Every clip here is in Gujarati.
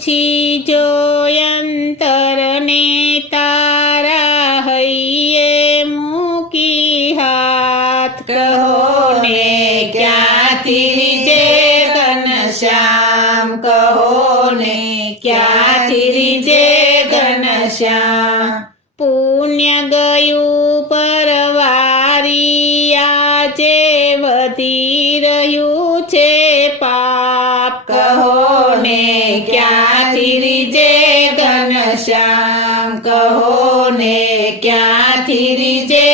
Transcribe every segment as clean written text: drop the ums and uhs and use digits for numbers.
પૂછી જો અંતરને તારા હૈયે મૂકી હાથ કહો ને ક્યાંથી જે ઘનશ્યામ કહો ને ક્યાંથી જે ઘનશ્યામ પુણ્ય ગયું પરવારી આજે વધી રહ્યું છે પાપ કહો ને ક્યાંથી જે ઘનશ્યામ કહો ને ક્યાંથી જે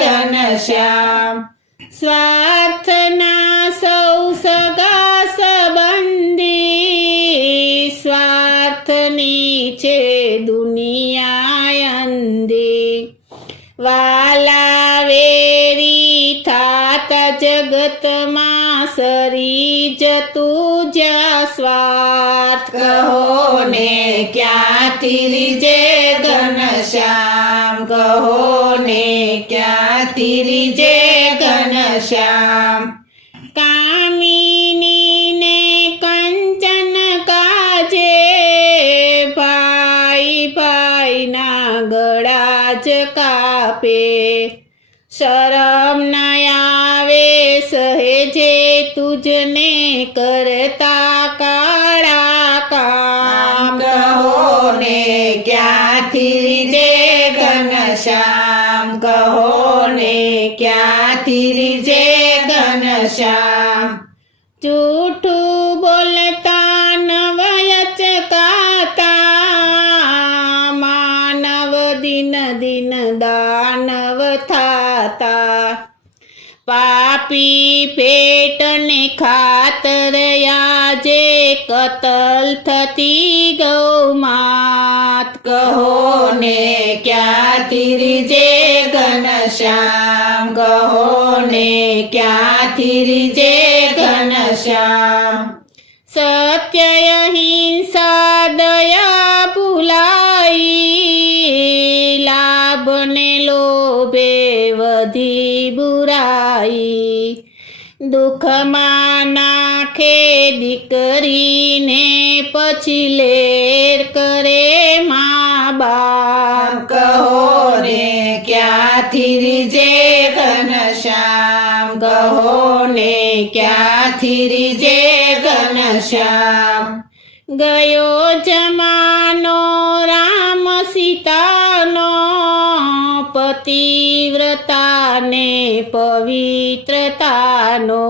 ઘનશ્યામ સ્વાર્થના સૌ સગા સંબંધી સ્વાર્થની છે દુનિયા અંધી વાલા વેરી થાતા જગતમાં સરી જતું જ્યાં સ્વાર્થ કહો ને ક્યાંથી જે ઘનશ્યામ કહો ને ક્યાંથી જે ઘનશ્યામ કામિની ને કંચન કાજે ભાઈ ભાઈના ગળા જ કાપે શરમ ન આવે સહેજે તુજને કરતા કાળા કામ કહો ને ક્યાંથી જે ઘનશ્યામ કહો ને ક્યાંથી જે ઘનશ્યામ જૂઠું બોલતા નવયચ કાતા માનવ દિન દિન દાનવ થાતા પાપી પેટને ખાતર આજે કતલ થતી ગૌમાત કહો ને ક્યાંથી જે ઘનશ્યામ કહો ને ક્યાંથી જે ઘનશ્યામ સત્ય અહિંસા દયા ભૂલાઈ લાભને લોભે વધી બુરાઈ દુઃખમાં નાખે દીકરીને પછી લેર કરે મા બાપ કહો ને ક્યાંથી જે ઘનશ્યામ કહો ને ક્યાંથી જે ઘનશ્યામ ગયો જમાનો રામ સીતાનો પતિવ્રતાને પવિત્રતાનો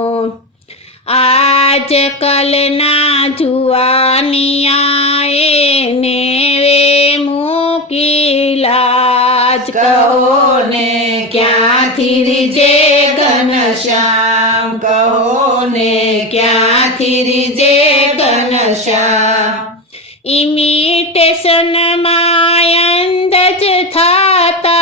આજ કલના જુવાનિયાએ નેવે મૂકી લાજ કહો ને ક્યાંથી જે ઘનશ્યામ કહો ને ક્યાંથી જે ઘનશ્યામ ઇમિટેશનમાં અંધ જ થાતા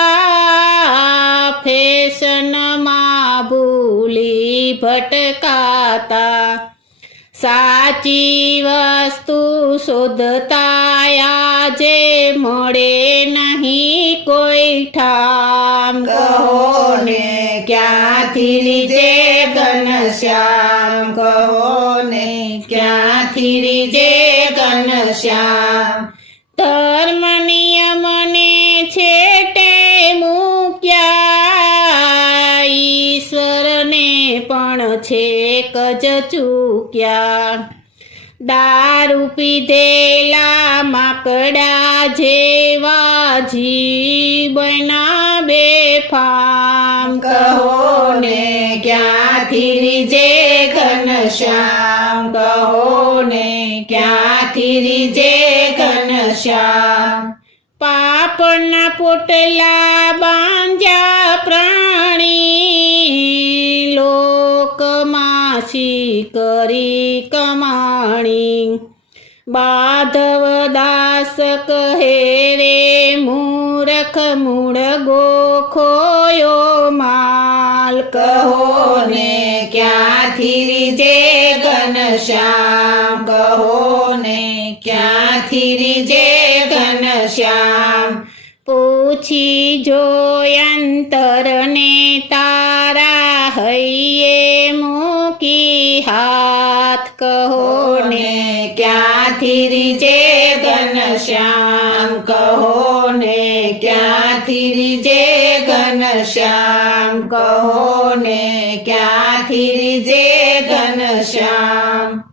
ફેશનમાં ભૂલી ભટકાતા સાચી વસ્તુ શોધતા આજે મળે નહીં કોઈ ઠામ કહો ને ક્યાંથી જે ઘનશ્યામ કહો ને ક્યાંથી જે ઘનશ્યામ ધર્મ નિયમને છેટે મૂક્યા ઈશ્વરને પણ છેક જ ચૂક્યા દારૂ પીધેલા માકડા જેવા જીવના બેફામ કહો ને ક્યાંથી જે ઘનશ્યામ કહો ને ક્યાંથી જે ઘનશ્યામ પાપના પોટલા બાંધ્યા પ્રાણી લોકમાસી કરી કમાણી બાધવદાસ કહે રે મૂરખ મૂળ ગોખોયો માલ કહો ને ક્યાંથી જે ઘનશ્યામ કહો ને ક્યાંથી જે ઘનશ્યામ પૂછી જો અંતરને તારા હૈયે મૂકી હાથ કહો ને ક્યાંથી જે ઘનશ્યામ કહો ને ક્યાંથી રીજે ઘનશ્યામ કહો ને ક્યાંથી રીજે ઘનશ્યામ